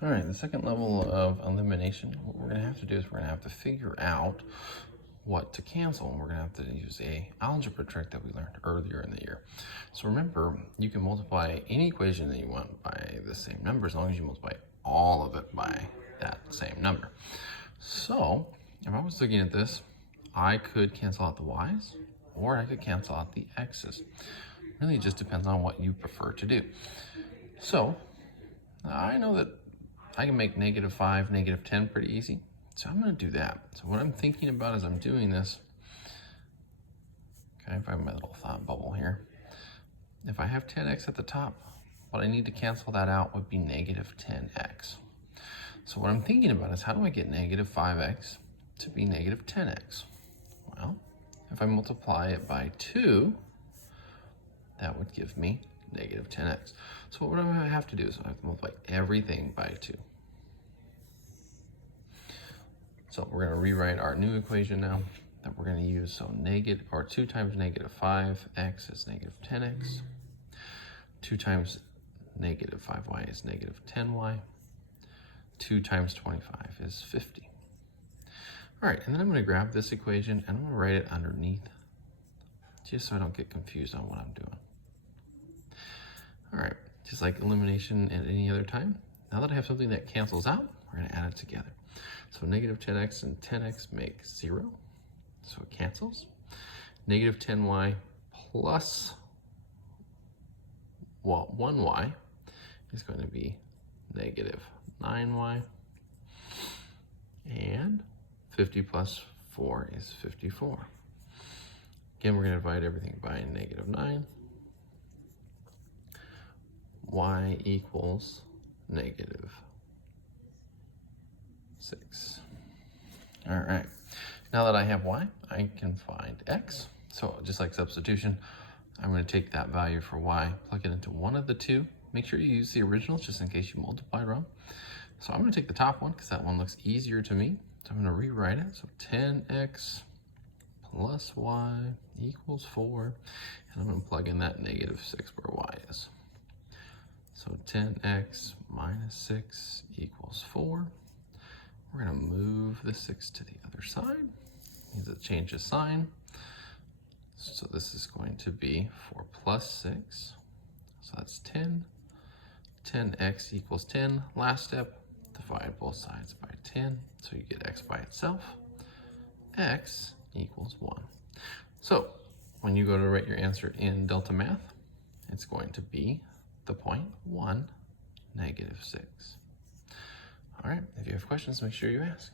All right, the second level of elimination, what we're gonna have to do is we're gonna have to figure out what to cancel, and we're gonna have to use a algebra trick that we learned earlier in the year. So remember, you can multiply any equation that you want by the same number as long as you multiply all of it by that same number. So if I was looking at this, I could cancel out the y's, or I could cancel out the x's. Really, it just depends on what you prefer to do. So I know that I can make -5, -10 pretty easy. So I'm gonna do that. So what I'm thinking about as I'm doing this, okay, if I have my little thought bubble here, if I have 10x at the top, what I need to cancel that out would be -10x. So what I'm thinking about is how do I get -5x to be -10x? Well, if I multiply it by 2, that would give me -10x. So what I have to do is I have to multiply everything by 2. So we're going to rewrite our new equation now that we're going to use. So 2 times -5x is -10x. 2 times -5y is -10y. 2 times 25 is 50. All right, and then I'm going to grab this equation and I'm going to write it underneath just so I don't get confused on what I'm doing. All right, just like elimination at any other time, now that I have something that cancels out, we're going to add it together. So -10x and 10x make 0, so it cancels. -10y plus 1y is going to be -9y. And 50 plus 4 is 54. Again, we're going to divide everything by -9. Y equals -6. All right, now that I have y, I can find x. So just like substitution, I'm going to take that value for y, plug it into one of the two. Make sure you use the originals just in case you multiply wrong. So I'm going to take the top one because that one looks easier to me. So I'm going to rewrite it. So 10x plus y equals 4. And I'm going to plug in that -6 where y is. So 10x minus 6 equals 4. We're going to move the 6 to the other side. Means it changes sign. So this is going to be 4 plus 6. So that's 10. 10x equals 10. Last step, divide both sides by 10. So you get x by itself. X equals 1. So when you go to write your answer in Delta Math, it's going to be the point 1, -6. All right, if you have questions, make sure you ask.